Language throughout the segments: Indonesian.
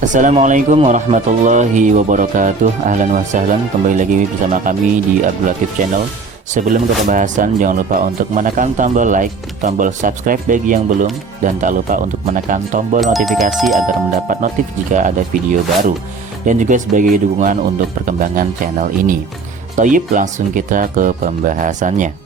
Assalamualaikum warahmatullahi wabarakatuh. Ahlan wa sahlan, kembali lagi bersama kami di Abdul Latif Channel. Sebelum ke pembahasan, jangan lupa untuk menekan tombol like, tombol subscribe bagi yang belum, dan tak lupa untuk menekan tombol notifikasi agar mendapat notif jika ada video baru, dan juga sebagai dukungan untuk perkembangan channel ini. Toyib, langsung kita ke pembahasannya.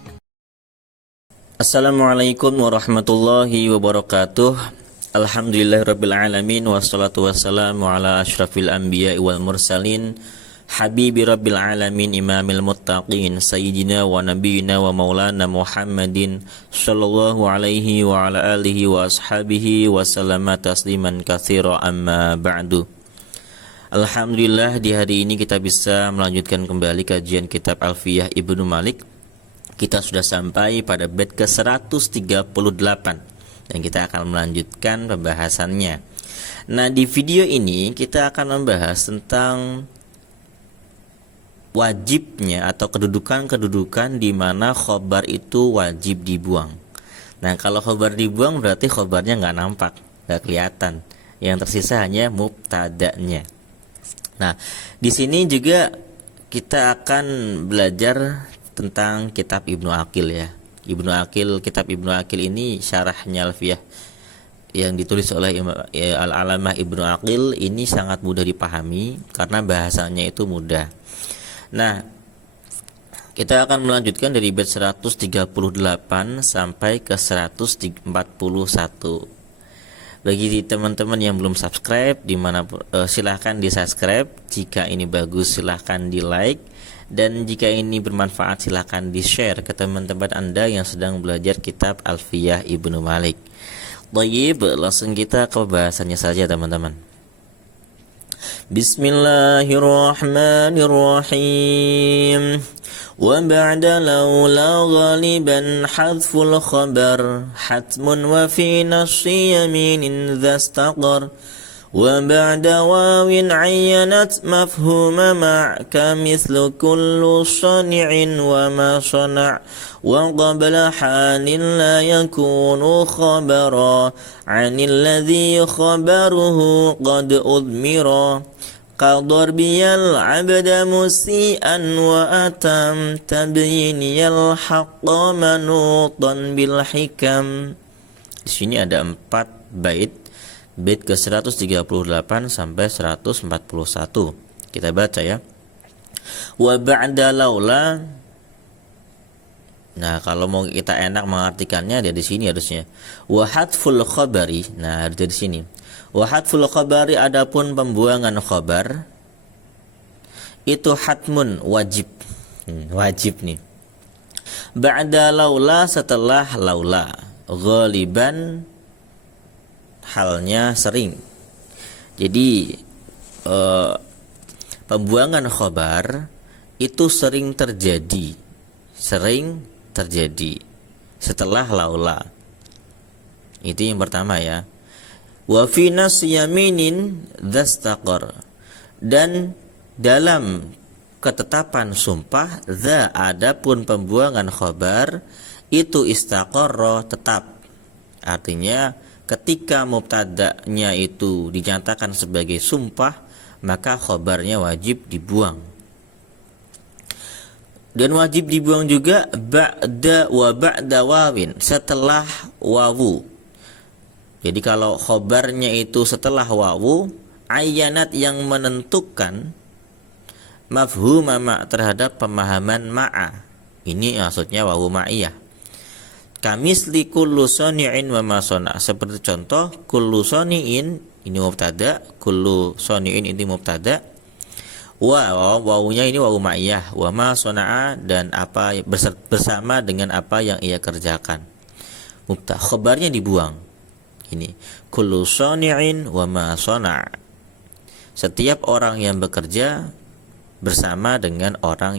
Assalamualaikum warahmatullahi wabarakatuh. Alhamdulillahirrabbilalamin. Wassalatu wassalamu ala ashrafil anbiya wal mursalin, habibi rabbil alamin, imamil muttaqin, sayyidina wa nabiyina wa maulana Muhammadin sallallahu alaihi wa ala alihi wa ashabihi wa sallama tasliman katsira, amma ba'du. Alhamdulillah, di hari ini kita bisa melanjutkan kembali kajian kitab Alfiyah Ibnu Malik. Kita sudah sampai pada bait ke-138 dan kita akan melanjutkan pembahasannya. Nah, di video ini kita akan membahas tentang wajibnya atau kedudukan-kedudukan di mana khobar itu wajib dibuang. Nah, kalau khobar dibuang berarti khobarnya nggak nampak, nggak kelihatan. Yang tersisa hanya mubtada'nya. Nah, di sini juga kita akan belajar tentang kitab Ibnu Aqil ya. Kitab Ibnu Aqil ini syarahnya Alfiyah yang ditulis oleh Al-Alamah Ibnu Aqil ini sangat mudah dipahami karena bahasanya itu mudah. Nah, kita akan melanjutkan dari bait 138 sampai ke 141. Bagi teman-teman yang belum subscribe, silahkan di subscribe. Jika ini bagus silahkan di like, dan jika ini bermanfaat silahkan di share ke teman-teman Anda yang sedang belajar kitab Alfiyah Ibnu Malik. Baik, langsung kita ke bahasannya saja teman-teman. Bismillahirrahmanirrahim. Wa ba'da laula ghaliban hadful khabar hatmun wa fi nasyi yaminin dhastaqar. وبعد واو عينت مفهوم مع كمثل كل صنع وما صنع وقبل حال لا يكون خبرا عن الذي خبره قد أضمرا كضربي العبد مسيئا وأتم تبيني الحق منوطا بالحكم. Di sini ada 4 bait ke 138 sampai 141. Kita baca ya. Wa ba'da laula. Nah, kalau mau kita enak mengartikannya ada di sini harusnya. Wa hadful khabari. Nah, ada di sini. Wa hadful khabari, adapun pembuangan khabar itu hatmun, wajib. Wajib nih. Ba'da laula, setelah laula. Ghaliban, halnya sering. Jadi pembuangan khobar itu sering terjadi setelah laula. Itu yang pertama ya. Wa fi nas yaminin dhastaqar, dan dalam ketetapan sumpah adapun pembuangan khobar itu istaqarra, tetap. Artinya ketika mubtada'nya itu dinyatakan sebagai sumpah, maka khobarnya wajib dibuang. Dan wajib dibuang juga ba'da wawin, setelah wawu. Jadi kalau khobarnya itu setelah wawu, ayyanat yang menentukan mafhum ma' terhadap pemahaman ma'a. Ini maksudnya wawu ma'iyah. Kamisli kullu soni'in wa ma sona, seperti contoh kullu soni'in ini mubtada, kullu soni'in ini mubtada, wawunya ini wawu ma'iyah, wa ma sona'a, dan apa bersama dengan apa yang ia kerjakan. Khobarnya dibuang. Ini kullu soni'in wa ma sona, setiap orang yang bekerja bersama dengan apa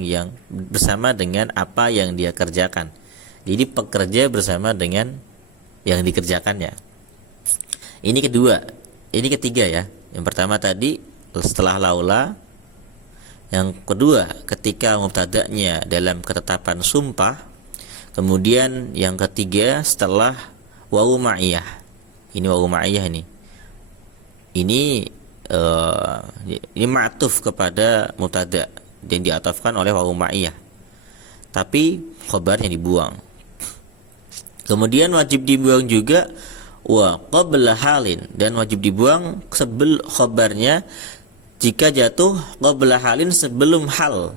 yang dia kerjakan. Jadi pekerja bersama dengan yang dikerjakannya. Ini ketiga ya. Yang pertama tadi setelah laula. Yang kedua ketika mubtada'nya dalam ketetapan sumpah. Kemudian yang ketiga setelah wawu ma'iyah. Ini wawu ma'iyah ini. Ini ini ma'tuf kepada mubtada dan diatafkan oleh wawu ma'iyah, tapi khobarnya dibuang. Kemudian wajib dibuang juga wa qabla halin, dan wajib dibuang khobarnya jika jatuh qabla halin, sebelum hal.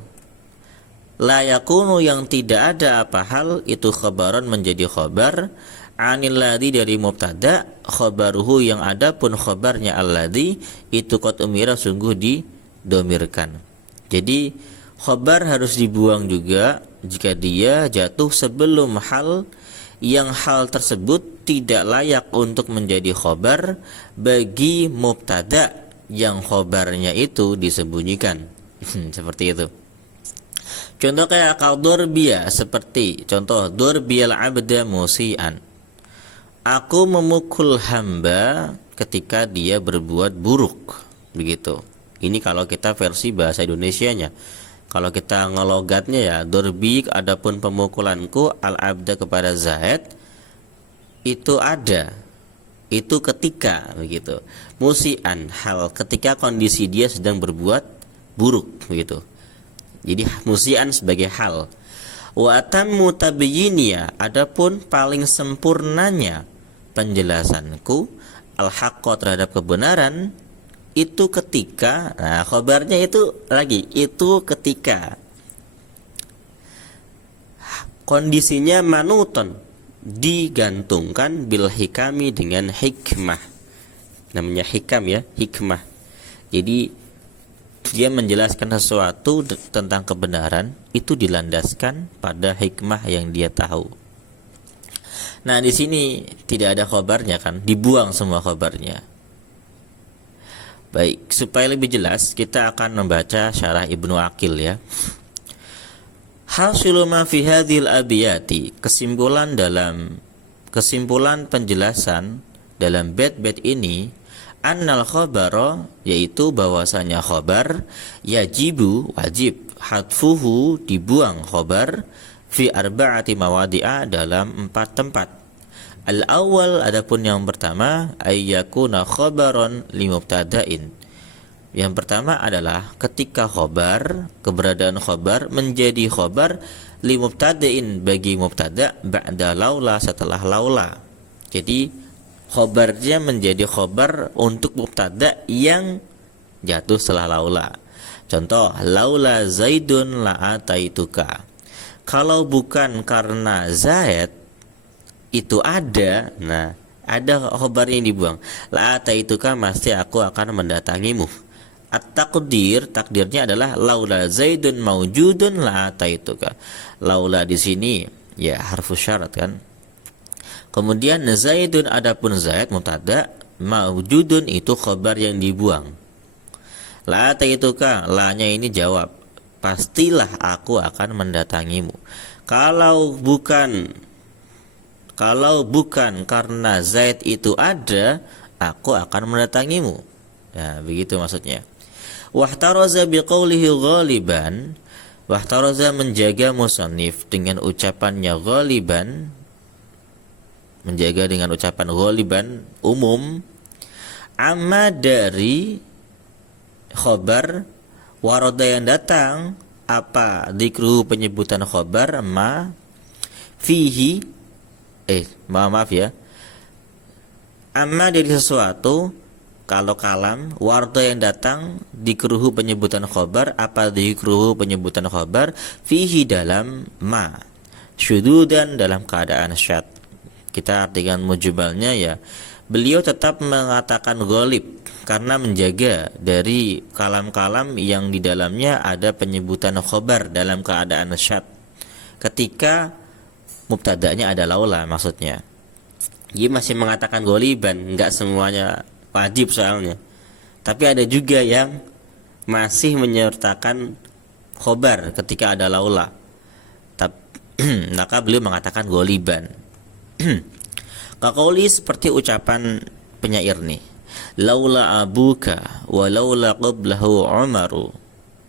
La yakunu, yang tidak ada apa hal, itu khabaran menjadi khobar, anil ladzi dari mubtada, khobaruhu yang ada pun khobarnya alladzi itu qad umira sungguh didomirkan. Jadi khobar harus dibuang juga jika dia jatuh sebelum hal, yang hal tersebut tidak layak untuk menjadi khobar bagi mubtada yang khobarnya itu disembunyikan. Seperti itu. Contoh kayak dorbiya, seperti contoh dorbiyal abda musian, aku memukul hamba ketika dia berbuat buruk. Begitu. Ini kalau kita versi bahasa Indonesianya. Kalau kita ngelogatnya ya, dorbi, adapun pemukulanku al-abda kepada Zaid, itu ada, itu ketika, begitu. Musian, hal, ketika kondisi dia sedang berbuat buruk, begitu. Jadi musian sebagai hal. Wa atammu tabyiniya, adapun paling sempurnanya penjelasanku al-haqqo terhadap kebenaran, itu ketika, nah khobarnya itu lagi, itu ketika kondisinya manuton, digantungkan bil hikami, dengan hikmah. Namanya hikam ya, hikmah. Jadi dia menjelaskan sesuatu tentang kebenaran itu dilandaskan pada hikmah yang dia tahu. Nah, di sini tidak ada khobarnya kan, dibuang semua khobarnya. Baik, supaya lebih jelas kita akan membaca syarah Ibnu Aqil ya. Hasilu ma fi hadhil abiyati, kesimpulan penjelasan dalam bait-bait ini, annal khabara, yaitu bahwasanya khabar, yajibu, wajib, hadfuhu, dibuang khabar, fi arba'ati mawadi'a, dalam 4 tempat. Al-awwal, adapun yang pertama, ayyakuna khabaron li mubtada'in. Yang pertama adalah ketika khobar, keberadaan khobar menjadi khobar li mubtada'in, bagi mubtada, ba'da laula, setelah laula. Jadi khobarnya menjadi khobar untuk mubtada yang jatuh setelah laula. Contoh, laula Zaidun la'ataituka. Kalau bukan karena Zaid itu ada, nah ada khobarnya yang dibuang. La'ataituka, pasti aku akan mendatangimu. At-taqdir, takdirnya adalah laula Zaidun maujudun la'ataituka. Laula di sini ya harfu syarat kan. Kemudian Zaidun, adapun Zaid mubtada, maujudun itu khobar yang dibuang. La'ataituka, la-nya ini jawab, pastilah aku akan mendatangimu. Kalau bukan karena Zaid itu ada, aku akan mendatangimu. Nah, begitu maksudnya. Wahtaraza biqaulihi ghaliban, wahtaraza menjaga musannif dengan ucapannya ghaliban, menjaga dengan ucapan ghaliban umum, amma dari khobar waroda yang datang, apa dzikru penyebutan khobar, ma fihi maaf ya, amma dari sesuatu, kalau kalam warda yang datang, dikruhu penyebutan khobar, apa dikruhu penyebutan khobar, fihi dalam ma, syududan dalam keadaan syad. Kita artikan mujmalnya ya, beliau tetap mengatakan ghalib karena menjaga dari kalam-kalam yang di dalamnya ada penyebutan khobar dalam keadaan syad, ketika mubtada'nya ada laula maksudnya. Dia masih mengatakan ghaliban, enggak semuanya wajib soalnya. Tapi ada juga yang masih menyertakan khobar ketika ada laula. Maka beliau mengatakan ghaliban. Kaqauli, seperti ucapan penyair nih. Laula abuka wa laula qablahu Umaru.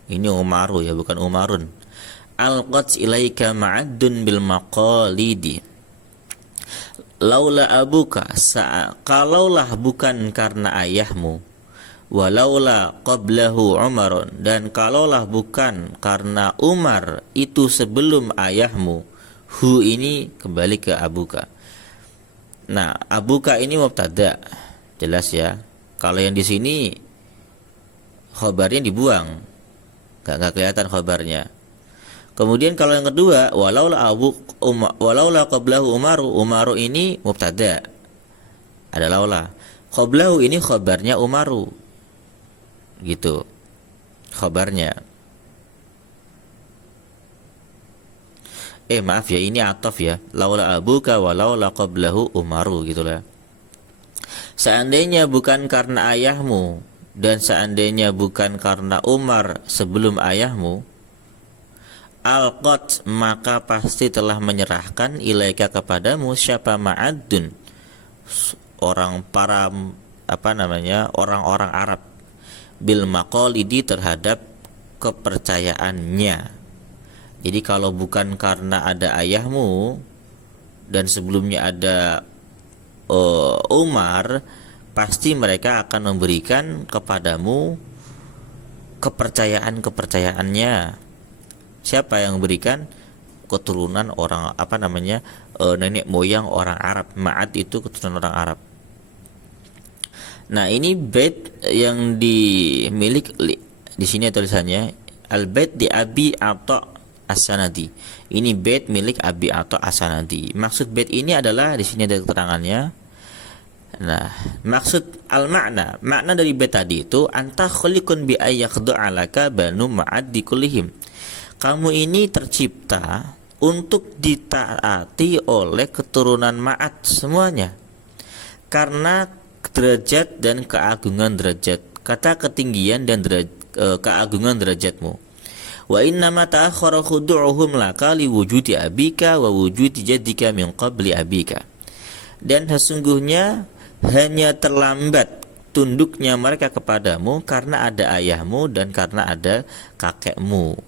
Ini Umaru ya, bukan Umarun. Alqat ilaika ma'addun bil maqalidi. Laula abuka, kalaulah bukan karena ayahmu, walaula qablahu Umarun, dan kalaulah bukan karena Umar itu sebelum ayahmu. Hu ini kembali ke abuka. Nah, abuka ini mubtada, jelas ya. Kalau yang di sini khobarnya dibuang, nggak kelihatan khobarnya. Kemudian kalau yang kedua, walaula qablahu Umaru ini mubtada, ada laula. Qablahu ini khobarnya Umaru, gitu khobarnya. Maaf ya, ini atof ya. Laula abuka walaula qablahu Umaru, gitulah. Seandainya bukan karena ayahmu dan seandainya bukan karena Umar sebelum ayahmu, alqat, maka pasti telah menyerahkan ilaika kepadamu siapa ma'adun, orang-orang Arab, bil maqalidi, terhadap kepercayaannya. Jadi kalau bukan karena ada ayahmu dan sebelumnya ada Umar, pasti mereka akan memberikan kepadamu kepercayaannya. Siapa yang memberikan? Keturunan orang nenek moyang orang Arab. Ma'ad itu keturunan orang Arab. Nah, ini bait yang dimiliki di sini tulisannya al-bait di Abi Atha As-Sanadi. Ini bait milik Abi Atha As-Sanadi. Maksud bait ini adalah, di sini ada keterangannya. Nah, maksud makna dari bait tadi itu, anta khuliqun bi ayyakhda'alaka banu ma'ad kullihim. Kamu ini tercipta untuk ditaati oleh keturunan Ma'ad semuanya, karena derajat dan keagungan derajat, kata ketinggian dan keagungan derajatmu. Wa innama ta'akhkhara khudu'uhum laka li wujudi abika wa wujudi jaddika min qabli abika. Dan sesungguhnya hanya terlambat tunduknya mereka kepadamu karena ada ayahmu dan karena ada kakekmu.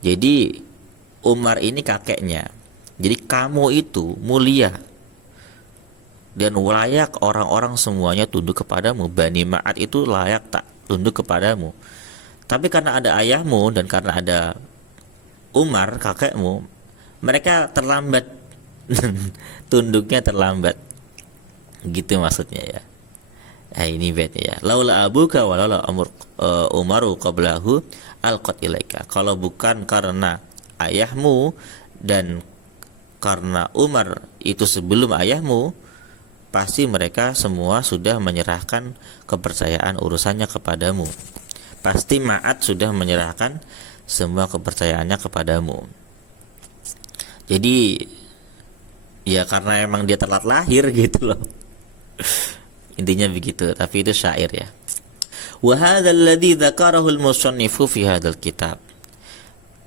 Jadi Umar ini kakeknya. Jadi kamu itu mulia dan layak orang-orang semuanya tunduk kepadamu. Bani Ma'ad itu layak tak tunduk kepadamu. Tapi karena ada ayahmu dan karena ada Umar kakekmu, mereka terlambat. Tunduknya terlambat, gitu maksudnya ya. Nah, ini baitnya ya. Laula abuka wa laula Umaru qablahu alqat ilaika. Kalau bukan karena ayahmu dan karena Umar itu sebelum ayahmu, pasti mereka semua sudah menyerahkan kepercayaan urusannya kepadamu. Pasti Ma'ad sudah menyerahkan semua kepercayaannya kepadamu. Jadi ya karena emang dia telat lahir gitu loh. Intinya begitu, tapi itu syair ya. Wa hadzal ladzi dzakarahu al-musannifu fi hadzal kitab.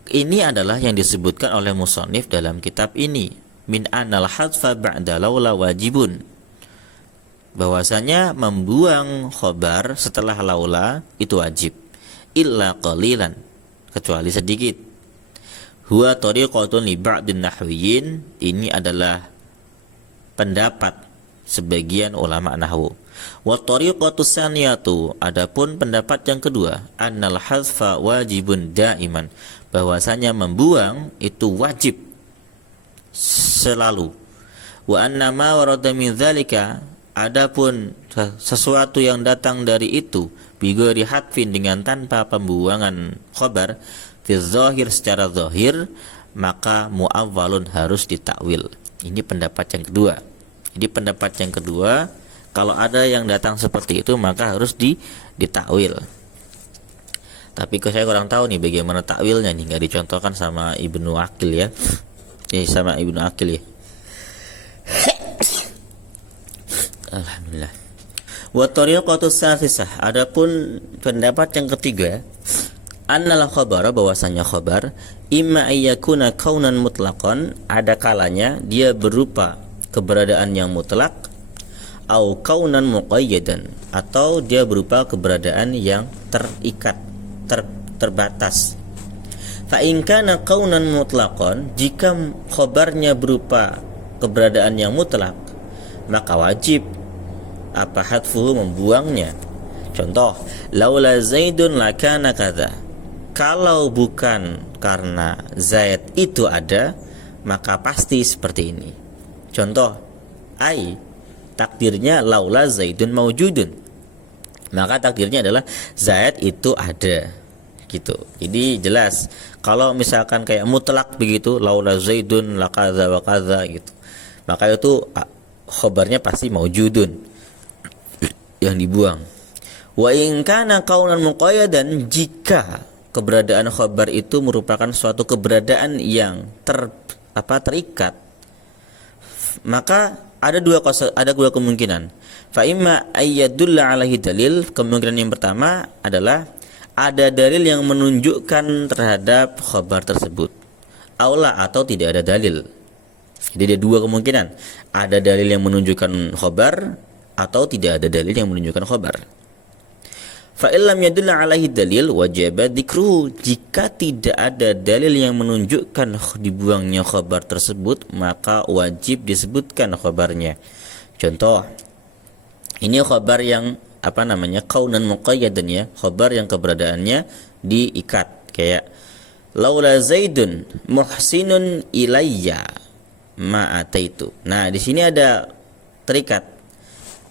Ini adalah yang disebutkan oleh musannif dalam kitab ini, min anal hadfa ba'da laula wajibun. Bahwasanya membuang khobar setelah laula itu wajib. Illa qalilan, kecuali sedikit. Huwa tariqatun li ba'din nahwiyin, ini adalah pendapat sebagian ulama nahwu. Wa tariqatu tsaniyatu, adapun pendapat yang kedua, annal hadfa wajibun daiman, bahwasanya membuang itu wajib selalu. Wa anna ma warada min dzalika, adapun sesuatu yang datang dari itu, bighairi hadfin, dengan tanpa pembuangan khabar, fi zahir, secara zahir, maka muawwalun, harus ditakwil. Ini pendapat yang kedua. Jadi pendapat yang kedua, kalau ada yang datang seperti itu maka harus ditakwil. Tapi saya kurang tahu nih bagaimana takwilnya nih, nggak dicontohkan sama Ibnu Aqil ya. Sama Ibnu Aqil ya. Alhamdulillah. Wa tariqatu tsalisah, adapun pendapat yang ketiga, annal khabara, bahwasanya khabar imma ayyakuna kaunan mutlaqan, ada kalanya dia berupa keberadaan yang mutlak, au kaunan muqayyadan, atau dia berupa keberadaan yang terikat, terbatas. Fa in kana kaunan mutlaqan, jika khabarnya berupa keberadaan yang mutlak, maka wajib hadfuhu, membuangnya. Contoh, laula Zaidun lakana kadza. Kalau bukan karena Zaid itu ada, maka pasti seperti ini. Contoh, ai takdirnya laula Zaidun maujudun. Maka takdirnya adalah Zaid itu ada. Gitu. Jadi jelas. Kalau misalkan kayak mutlak begitu, laula Zaidun lakadza wa kadza gitu. Maka itu khobarnya pasti maujudun. Yang dibuang. Wa in kana kaunan muqayyadan, jika keberadaan khobar itu merupakan suatu keberadaan yang terikat, maka ada dua kemungkinan. Fa imma ayyadulla alaihi dalil, kemungkinan yang pertama adalah ada dalil yang menunjukkan terhadap khobar tersebut. Aula, atau tidak ada dalil. Jadi ada dua kemungkinan. Ada dalil yang menunjukkan khobar atau tidak ada dalil yang menunjukkan khobar. Fa illam yadulla alaihi dalil wajib dzikruhu. Jika tidak ada dalil yang menunjukkan dibuangnya khabar tersebut, maka wajib disebutkan khabarnya. Contoh, ini khabar yang kaunan muqayyadan ya, khabar yang keberadaannya diikat, kayak laula Zaidun muhsinun ilayya ma ataitu. Nah, di sini ada terikat,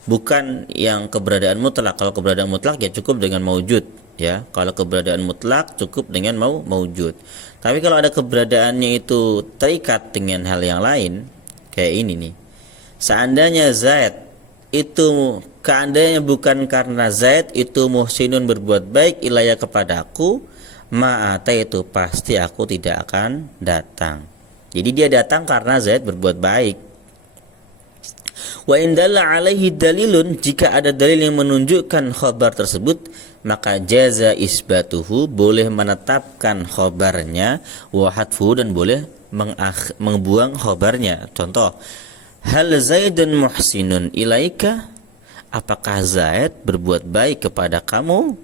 bukan yang keberadaan mutlak. Kalau keberadaan mutlak ya cukup dengan maujud ya. Kalau keberadaan mutlak cukup dengan maujud. Tapi kalau ada keberadaannya itu terikat dengan hal yang lain, kayak ini nih. Seandainya Zaid itu, seandainya bukan karena Zaid itu muhsinun berbuat baik ilayya kepadaku, ma'ata itu pasti aku tidak akan datang. Jadi dia datang karena Zaid berbuat baik. Wa indalla alaihi dalilun, jika ada dalil yang menunjukkan khabar tersebut, maka jaza isbatuhu, boleh menetapkan khabarnya, wa hadfuhu, dan boleh membuang khabarnya. Contoh, hal Zaidun muhsinun ilaika, apakah Zaid berbuat baik kepada kamu?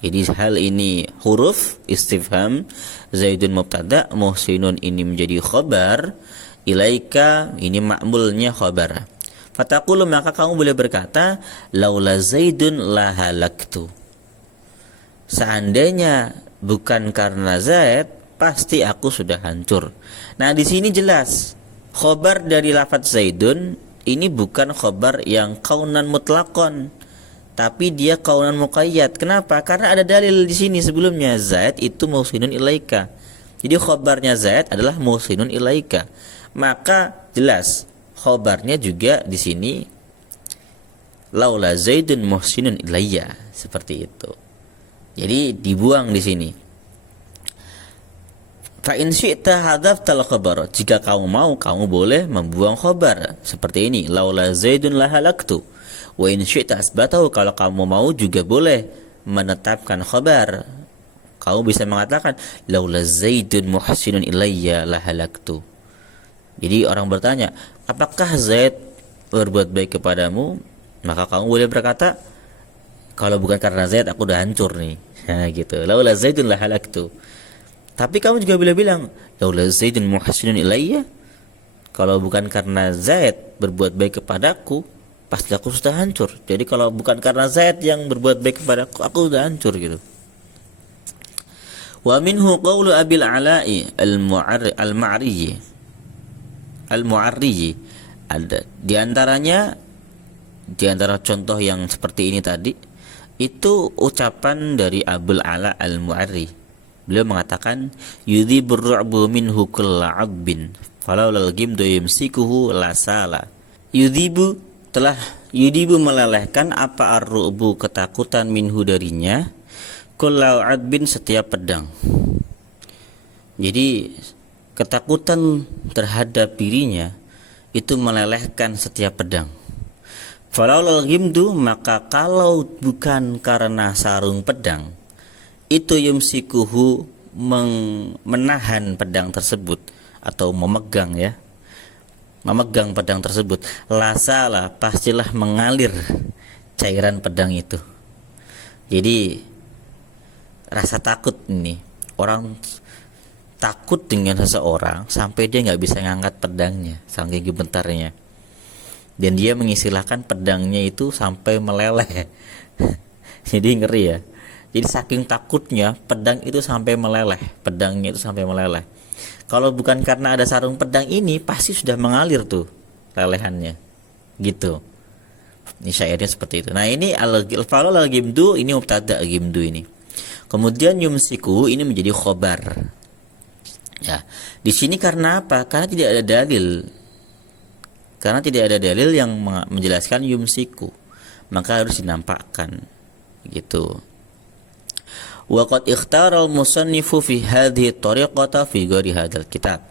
Jadi hal ini huruf istifham, Zaidun mubtada, muhsinun ini menjadi khabar, ilaika ini ma'mulnya khabar. Fataqulu, maka kamu boleh berkata, laula Zaidun la halaktu. Seandainya bukan karena Zaid, pasti aku sudah hancur. Nah, di sini jelas khobar dari lafadz Zaidun ini bukan khobar yang kaunan mutlakon, tapi dia kaunan muqayyad. Kenapa? Karena ada dalil di sini sebelumnya, Zaid itu muhsinun ilaika. Jadi khobarnya Zaid adalah muhsinun ilaika. Maka jelas khobarnya juga di sini laula Zaidun muhsinun ilayya, seperti itu. Jadi dibuang di sini. Fa in syi'ta hadzaftal khabar, jika kamu mau, kamu boleh membuang khabar seperti ini, laula Zaidun la halaktu. Wa in syi'ta asbatahu, kalau kamu mau juga boleh menetapkan khabar. Kamu bisa mengatakan laula Zaidun muhsinun ilayya la halaktu. Jadi orang bertanya, apakah Zaid berbuat baik kepadamu? Maka kamu boleh berkata, kalau bukan karena Zaid aku udah hancur nih. Nah, gitu. Laula Zaidun la halaktu. Tapi kamu juga boleh bilang, laula Zaidun muhsinun ilayya, kalau bukan karena Zaid berbuat baik kepadaku, pasti aku sudah hancur. Jadi kalau bukan karena Zaid yang berbuat baik kepadaku, aku sudah hancur gitu. Wa minhu qawlu Abil Ala'i al-Mu'arriji. Ada di antaranya, di antara contoh yang seperti ini tadi, itu ucapan dari Abul Ala al-Mu'arri. Beliau mengatakan, yudhibur ru'bu minhu kulla 'abbin falau lal gimdu yumsikuhu la sala. Yudhibu melelehkan apa ar-ru'bu, ketakutan, minhu darinya, kulla 'abbin setiap pedang. Jadi ketakutan terhadap dirinya itu melelehkan setiap pedang. Falaulal gimdu, maka kalau bukan karena sarung pedang, itu yumsikuhu, menahan pedang tersebut atau memegang ya, memegang pedang tersebut, lasalah, pastilah mengalir cairan pedang itu. Jadi rasa takut ini, orang takut dengan seseorang sampai dia nggak bisa ngangkat pedangnya saking gemetarnya, dan dia mengistilahkan pedangnya itu sampai meleleh. Jadi ngeri ya. Jadi saking takutnya pedang itu sampai meleleh, pedangnya itu sampai meleleh. Kalau bukan karena ada sarung pedang ini, pasti sudah mengalir tuh lelehannya. Gitu. Ini syairnya seperti itu. Nah, ini al-fa'lu al-gimdu, ini mubtada gimdu ini. Kemudian yumsiku ini menjadi khobar. Ya, di sini karena apa? Karena tidak ada dalil. Karena tidak ada dalil yang menjelaskan yumsiku, maka harus dinampakkan. Gitu. Wa qad ikhtara al-musannifu fi hadhihi tariqata fi ghairi hadzal kitab.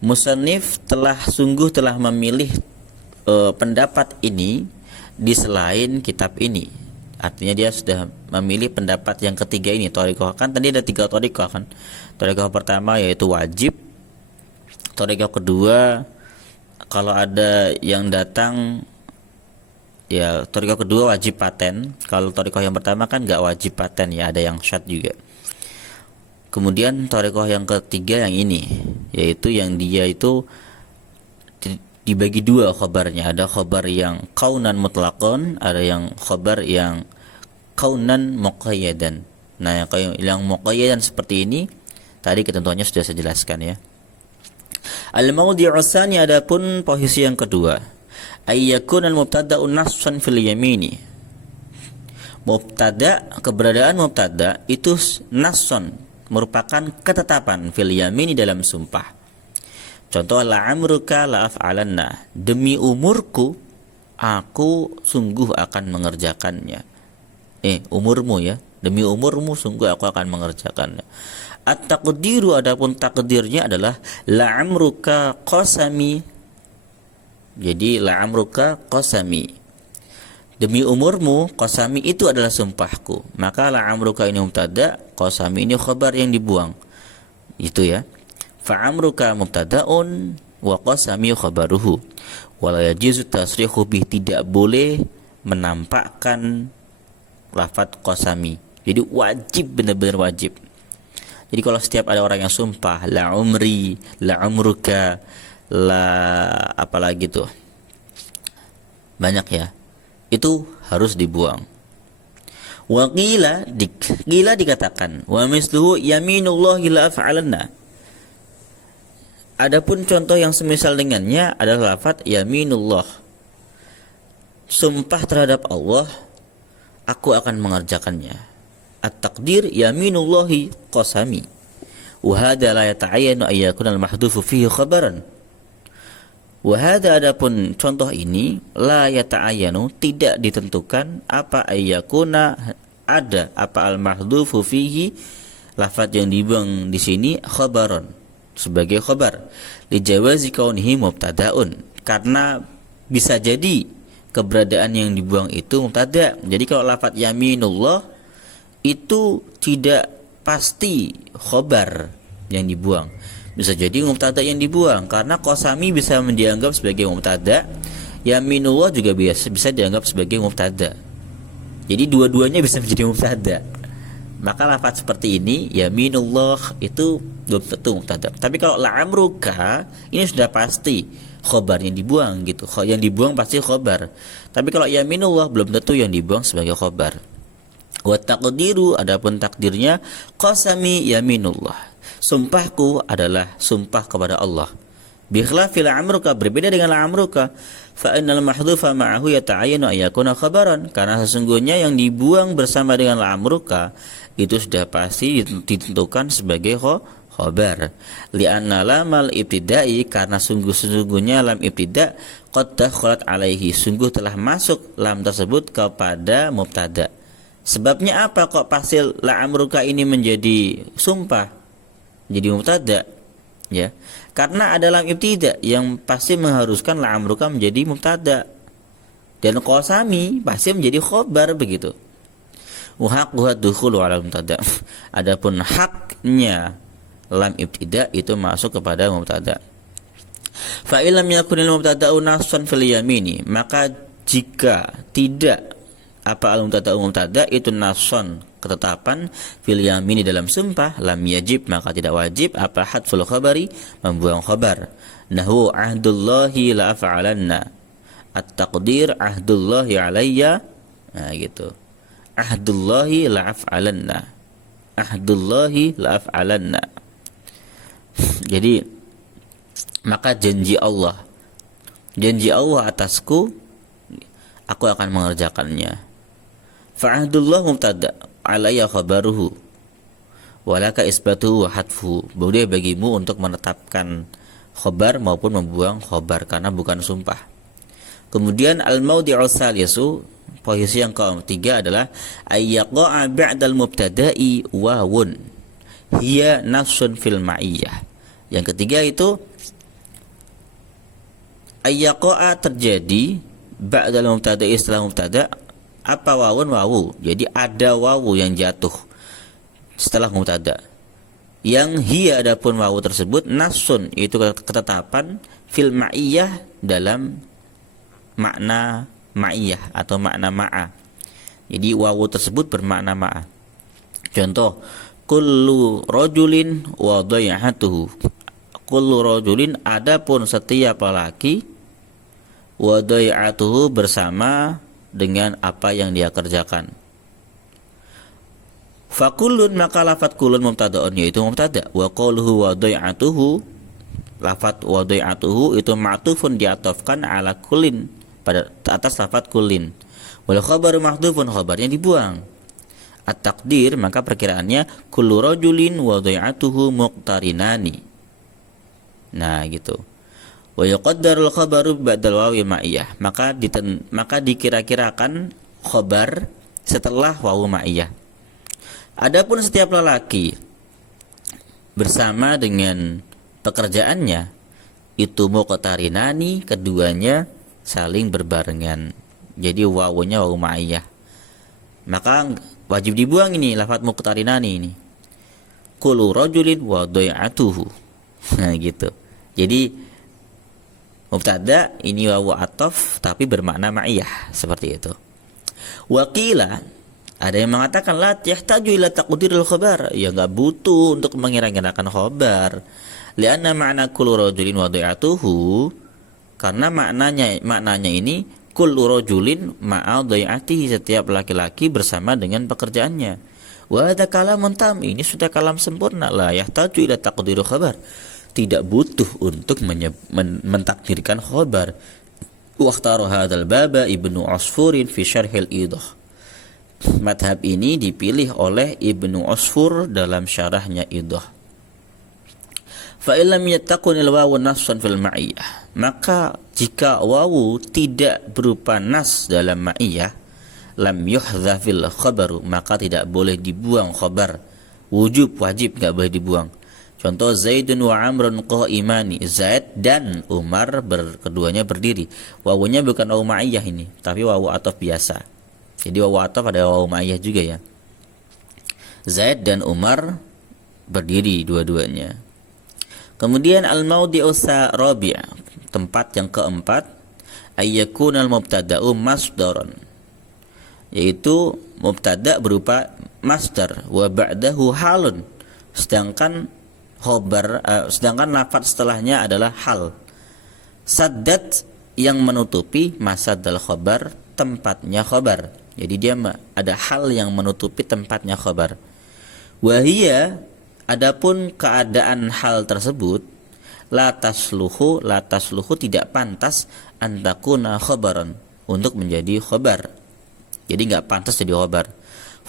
Musannif sungguh telah memilih pendapat ini di selain kitab ini. Artinya dia sudah memilih pendapat yang ketiga ini, thariqah. Kan tadi ada 3 thariqah kan. Thariqah pertama yaitu wajib. Thariqah kedua kalau ada yang datang ya, thariqah kedua wajib paten. Kalau thariqah yang pertama kan nggak wajib paten ya, ada yang syad juga. Kemudian thariqah yang ketiga yang ini, yaitu yang dia itu dibagi 2 khabarnya. Ada khabar yang kaunan mutlaqan, ada yang khabar yang kaunan muqayyadan. Nah, yang muqayyadan seperti ini tadi ketentuannya sudah saya jelaskan ya. Al-mawdi'u tsani, adapun posisi yang kedua, ayyakun al-mubtada'u nassan fil yamini. Mubtada, keberadaan mubtada itu nasson, merupakan ketetapan fil yamini dalam sumpah. Contoh, la'amruka la'af'alanna, demi umurku aku sungguh akan mengerjakannya. Umurmu ya, demi umurmu sungguh aku akan mengerjakannya. At-taqdiru, adapun takdirnya adalah la'amruka qasami. Jadi la'amruka qasami, demi umurmu, qasami itu adalah sumpahku. Maka la'amruka ini mubtada, qasami ini khabar yang dibuang. Itu ya. Fa'amruka mubtada'un wa qasami khabaruhu. Wala yajuzu tasrihu bih, tidak boleh menampakkan lafaz qasami. Jadi wajib, benar-benar wajib. Jadi kalau setiap ada orang yang sumpah la umri, la umruka, la apalagi tuh, banyak ya, itu harus dibuang. Wa qila dikatakan wa misluhu yaminullahi la af'alanna. Adapun contoh yang semisal dengannya adalah lafaz yaminullah, sumpah terhadap Allah aku akan mengerjakannya. At-taqdir yaminullahi qasami. Wa hadza la yata'ayyanu ay yakuna al-mahdhufu fihi khabaran. Wa hadza, adapun contoh ini la yata'ayyanu, tidak ditentukan apa ay yakuna, ada apa al-mahdhufu fihi, lafaz yang dibuang di sini khabaran, sebagai khabar, li jawazi kaunihi mubtada'un, karena bisa jadi keberadaan yang dibuang itu mubtada. Jadi kalau lafaz yaminullah itu tidak pasti khabar yang dibuang, bisa jadi mubtada yang dibuang, karena qasami bisa dianggap sebagai mubtada, yaminullah juga bisa dianggap sebagai mubtada. Jadi dua-duanya bisa menjadi mubtada. Maka lafaz seperti ini yaminullah itu belum tentu mubtada. Tapi kalau la'amruka ini sudah pasti khobar yang dibuang gitu. Yang dibuang pasti khobar. Tapi kalau yaminullah belum tentu yang dibuang sebagai khobar. Wa taqdiru, adapun takdirnya qasami yaminullah, sumpahku adalah sumpah kepada Allah. Bi khilafil amruka, berbeda dengan la'amruka, fa innal mahdhufa ma'ahu yata'ayyanu ayyakuna khabaran, karena sesungguhnya yang dibuang bersama dengan la'amruka itu sudah pasti ditentukan sebagai khabar. Li'anna lamal ibtida'i, karena sungguh-sungguhnya lam ibtida' qad dakhalat alaihi, sungguh telah masuk lam tersebut kepada mubtada. Sebabnya apa kok pasti la'amruka ini menjadi sumpah, jadi mubtada ya? Karena ada lam ibtida yang pasti mengharuskan la'amruka menjadi mubtada, dan qasami pasti menjadi khobar begitu. Wa haqquha dukhulu 'ala mubtada. Adapun haknya lam ibtida itu masuk kepada mubtada. Fa illam yakunil mubtada'u nassan fil yamini, maka jika tidak apa al-mubtada'u mubtada itu nasson, ketetapan, fil yamini dalam sumpah, lam yajib, maka tidak wajib apa hadful khabari, membuang khabar. Nahu ahdullahi la af'alanna, at-taqdir ahdullahi alayya. Nah gitu. ahdullahi la'af'alanna. Ahdullahi la'af'alanna. Jadi maka janji Allah atasku, aku akan mengerjakannya. Fa'ahdullah mubtada alayya khabaruhu walaka isbatuhu wa hadfuhu. Boleh bagimu untuk menetapkan khabar maupun membuang khabar karena bukan sumpah. Kemudian al-mawdi'u tsalisu, posisi yang ketiga adalah ayyaqa'a ba'dal mubtada'i wawun hiya nafsun fil ma'iyyah. Yang ketiga itu ayyaqa'a, terjadi ba'dal mubtada'i, setelah mubtada apa wawun, wawu. Jadi ada wawu yang jatuh setelah mubtada. Yang hiya, adapun wawu tersebut nafsun, itu ketetapan fil ma'iyyah, dalam makna ma'iyah atau makna ma'a. Jadi wawu tersebut bermakna ma'a. Contoh, kullu rajulin wa dhay'atuhu. Kullu rajulin, adapun setiap lelaki, wa dhay'atuhu, bersama dengan apa yang dia kerjakan. Fakullun, maka lafat kullun mubtada'un, yaitu mubtada. Wa qawluhu wa dhay'atuhu, lafat wa dhay'atuhu itu ma'tufun, diatofkan ala kullin, pada atas lafat kullin. Wal khabaru mahdhufun, khabarnya dibuang. At-taqdir, maka perkiraannya kullu rajulin wa dhay'atuhu muqtarinani. Nah gitu. Wa yuqaddarul khabaru ba'dal wawi ma'iyah, maka dikira-kirakan khabar setelah wawu ma'iyah. Adapun setiap lelaki bersama dengan pekerjaannya itu muqtarinani, keduanya saling berbarengan. Jadi wawunya wawu ma'iyah, maka wajib dibuang ini lafaz muqtarinani ini. Kullu rajulin wa dhay'atuhu. Nah gitu. Jadi mubtada ini wawu ataf tapi bermakna ma'iyah, seperti itu. Waqila, ada yang mengatakan la yahtaju ila taqdiril khabar, ya enggak butuh untuk mengira-ngirakan khabar. Lianna ma'na kullu rajulin wa dhay'atuhu, karena maknanya ini kullu rajulin ma'a dhay'atihi, setiap laki-laki bersama dengan pekerjaannya. Wa hadza kalamun tam, ini sudah kalam sempurna. La yahtaju ila taqdiril khabar, tidak butuh untuk mentakdirkan khabar. Waqtara hadzal baba Ibnu Usfurin fi syarhil idah. Madhab ini dipilih oleh Ibnu Usfur dalam syarahnya idah. Fa illam yattakunil wawu nassan fil ma'iyyah, maka jika wawu tidak berupa nas dalam ma'iyah, lam yuhdzafil khabaru, maka tidak boleh dibuang khabar. Wajib enggak boleh dibuang. Contoh, Zaidun wa Amrun qa'imani, Zaid dan Umar keduanya berdiri. Wawunya bukan wawu ma'iyah ini, tapi wawu ataf biasa. Jadi wawu ataf ada wawu ma'iyah juga ya. Zaid dan Umar berdiri dua-duanya. Kemudian al-mawdi'u rabi', tempat yang keempat, ayyakunal mubtada'u masdaran, yaitu mubtada' berupa masdar, wa ba'dahu halun, sedangkan lafaz setelahnya adalah hal. Saddat, yang menutupi masadal khabar, tempatnya khabar. Jadi dia ada hal yang menutupi tempatnya khabar. Wahia, adapun keadaan hal tersebut, la tasluhu tidak pantas antakuna khabaran, untuk menjadi khabar. Jadi enggak pantas jadi khabar.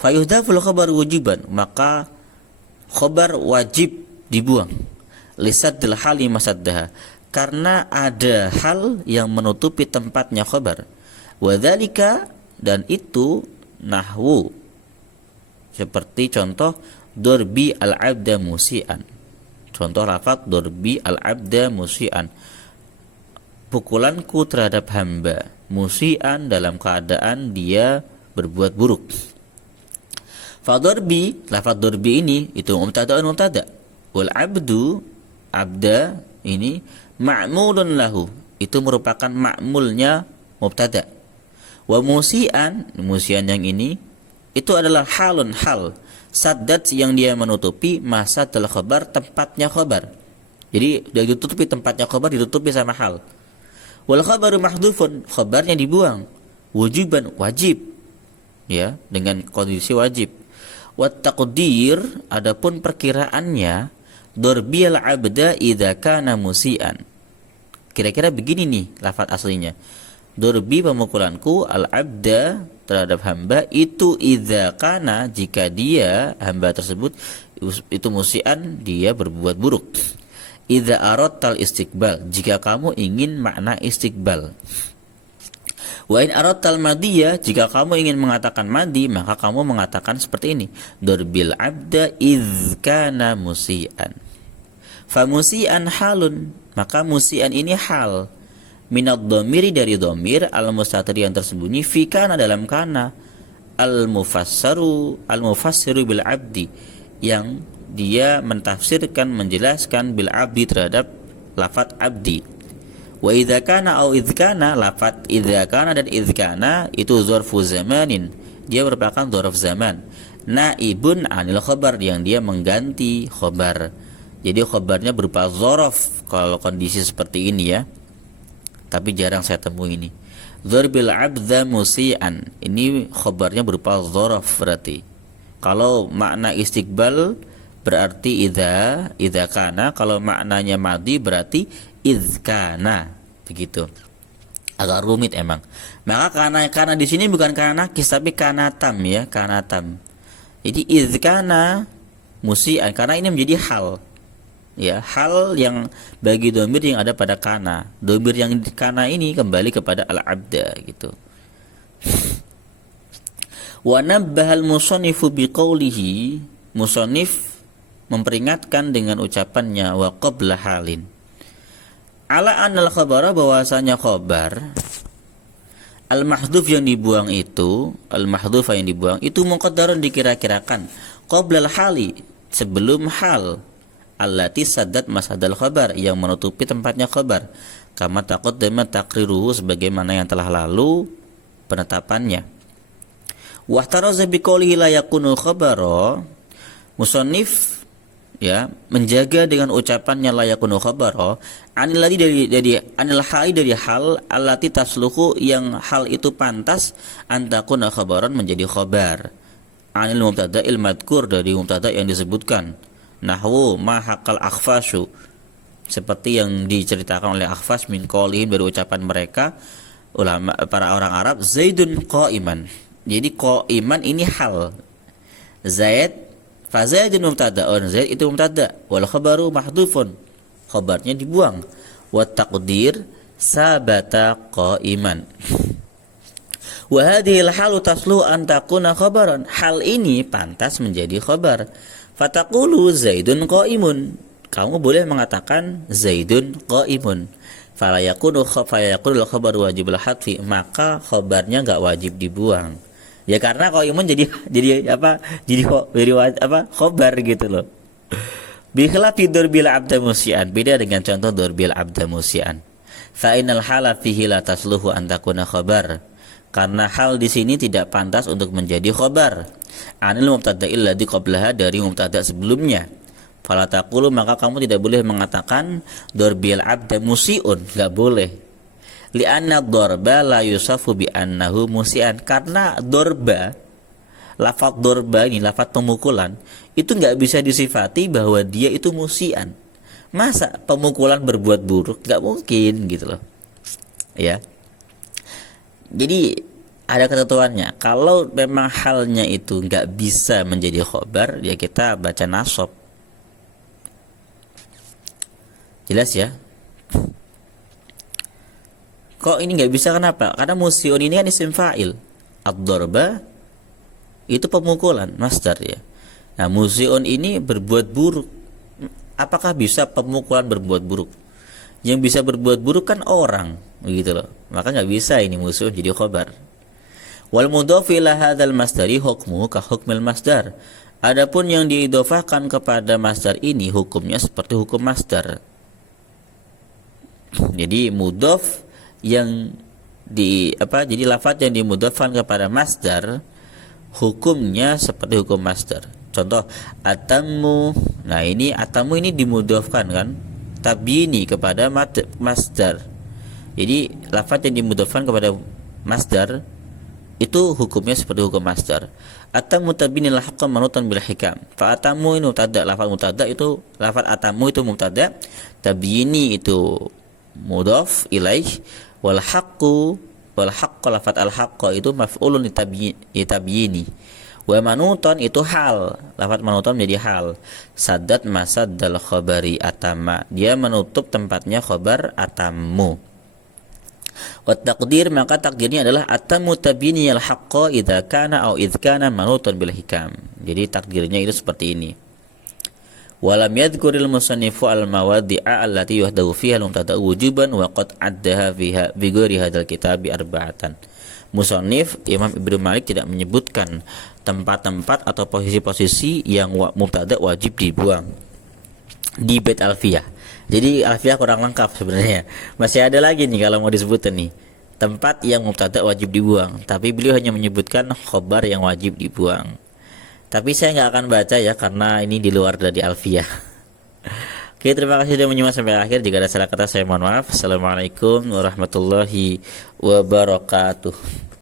Fayuhdaful khabar wujuban, maka khabar wajib dibuang. Lisaddil hali masaddaha, karena ada hal yang menutupi tempatnya khabar. Wadzalika, dan itu nahwu, seperti contoh dorbi al-abda musian. Contoh lafaz dorbi al-abda musian, pukulanku terhadap hamba, musian dalam keadaan dia berbuat buruk. Fadorbi, lafaz dorbi ini itu mubtada. Wal abdu, abda ini ma'mulun lahu, itu merupakan ma'mulnya mubtada. Wa musian yang ini itu adalah halun, hal. Saddat, yang dia menutupi masadal khabar, tempatnya khabar. Jadi dia ditutupi tempatnya khabar, ditutupi sama hal. Wal khabaru mahdhufun, khabarnya dibuang. Wujuban, wajib. ya, dengan kondisi wajib. Wa taqdir, adapun perkiraannya, dorbil abda idza kana musian. Kira-kira begini nih lafaz aslinya. Dorbi pemukulanku al abda terhadap hamba itu idza kana jika dia hamba tersebut itu musian, dia berbuat buruk. Idza aradtal istiqbal, jika kamu ingin makna istiqbal. Wa in aradtal madiyah, jika kamu ingin mengatakan madi, maka kamu mengatakan seperti ini. Dorbil abda idz kana musian. Fa musian halun, maka musian ini hal. Minad dhamiri, dari dhamir al mustatir yang tersembunyi fi kana, dalam kana, al mufassiru bil abdi, yang dia mentafsirkan, menjelaskan bil abdi terhadap lafaz abdi. Wa idza kana au idz kana, lafaz idza kana dan idz kana itu dzarfu zamanin, dia merupakan dzarf zaman. Naibun anil khabar, yang dia mengganti khabar. Jadi khabarnya berupa dzaraf kalau kondisi seperti ini ya. Tapi jarang saya temui ini. Dzarbil abdza musian, ini khabarnya berupa dzaraf berarti. Kalau makna istiqbal berarti idza kana, kalau maknanya madi berarti idz kana, begitu. Agak rumit emang. Maka karena di sini bukan kana nakis tapi kana tam ya, kana tam. Jadi idz kana musian, karena ini menjadi hal. Ya, hal yang bagi domir yang ada pada kana. Domir yang di kana ini kembali kepada al-abda gitu. Wa nabbahal musannifu biqaulihi, musannif memperingatkan dengan ucapannya wa qabla halin. Ala anal khabara, bahwasanya khabar al-mahdhuf yang dibuang itu, al-mahdhuf yang dibuang itu muqaddarun, dikira-kirakan, qabla al-hali, sebelum hal, allati saddat masadal khabar, yang menutupi tempatnya khabar, kama taqaddama taqriruhu, sebagaimana yang telah lalu penetapannya. Wa taraza biqoulihi la yakunu khabara, musannif ya menjaga dengan ucapannya la yakunu khabara, anil ladzi dari anil hal, dari hal, allati tasluhu, yang hal itu pantas, antakuna khabaran, menjadi khabar, anil mubtada'il madkur, dari mubtada' yang disebutkan. Nahwu ma haqqal akhfashu, seperti yang diceritakan oleh Akhfas min qaulihim, dari ucapan mereka ulama para orang Arab, Zaidun qa'iman. Jadi qa'iman ini hal, Zaid fa Zaidun mubtada'un, Zaid itu mubtada', wal khabaru mahdhufun, khabarnya dibuang, wa taqdir sabata qa'iman. Wa hadhihi al-halu taslu an takuna khabaran, hal ini pantas menjadi khabar. Fataqulu Zaidun qa'imun, kamu boleh mengatakan Zaidun qa'imun. Fala yakunu khabaru wajibul hadfi, maka khabarnya enggak wajib dibuang. Ya karena qa'imun jadi khabar gitu loh. Bi khilafi dorbil abda musian, beda dengan contoh dorbil abda musian. Fa innal hala fihi la tasluhu an takuna khabar, karena hal di sini tidak pantas untuk menjadi khabar. Anil mubtada'il ladzi qablaha, dari mubtada' sebelumnya. Fala taqulu, maka kamu tidak boleh mengatakan dorbil abda musiun, enggak boleh. Li'anna dorba la yusafu bi annahu musian, karena dorba, lafaz dorba ini lafaz pemukulan, itu enggak bisa disifati bahwa dia itu musian. Masa pemukulan berbuat buruk? Enggak mungkin gitu loh. Ya. Jadi ada ketentuannya. Kalau memang halnya itu nggak bisa menjadi khobar, ya kita baca nasab. Jelas ya? Kok ini nggak bisa, kenapa? Karena musiun ini kan isim fa'il. Ad-darba itu pemukulan, masdar ya. Nah, musiun ini berbuat buruk. Apakah bisa pemukulan berbuat buruk? Yang bisa berbuat buruk kan orang, begitu loh. Maka nggak bisa ini musiun jadi khobar. Wal mudhaf ila hadzal masdari hukmuhu ka hukmil masdar. Adapun yang diidhofahkan kepada masdar ini hukumnya seperti hukum masdar. Jadi mudhaf yang jadi lafaz yang dimudhafkan kepada masdar hukumnya seperti hukum masdar. Contoh atammu. Nah, ini atammu ini dimudhafkan kan? Tabyini kepada masdar. Jadi lafaz yang dimudhafkan kepada masdar itu hukumnya seperti hukum masdar. Atamu tabinil haqqan manutan bil hikam. Fa atamu ini mubtada, lafaz mubtada itu lafaz atamu itu mubtada, tabyini itu mudhaf ilaih, wal haqqu lafaz al haqqa itu maf'ulun litabyini. Wa manutan itu hal, lafaz manutan menjadi hal. Sadat masaddal khabari atama, dia menutup tempatnya khabar atamu. Wa taqdir, maka takdirnya adalah atamu tabini al haqqa idza kana au idz kana manutan bil hikam. Jadi takdirnya itu seperti ini. Walam yadhkuril musannifu al mawadi'a allati yuhdahu fiha al mubtada wujuban wa qad addaha fiha bi ghairi hadzal kitabi arba'atan. Musannif Imam Ibnu Malik tidak menyebutkan tempat-tempat atau posisi-posisi yang mubtada wajib dibuang di bait alfiyah. Jadi alfiyah kurang lengkap sebenarnya. Masih ada lagi nih kalau mau disebutkan nih tempat yang mubtada wajib dibuang, tapi beliau hanya menyebutkan khobar yang wajib dibuang. Tapi saya nggak akan baca ya karena ini di luar dari alfiyah. Oke, terima kasih sudah menyimak sampai akhir. Jika ada salah kata saya mohon maaf. Assalamualaikum warahmatullahi wabarakatuh.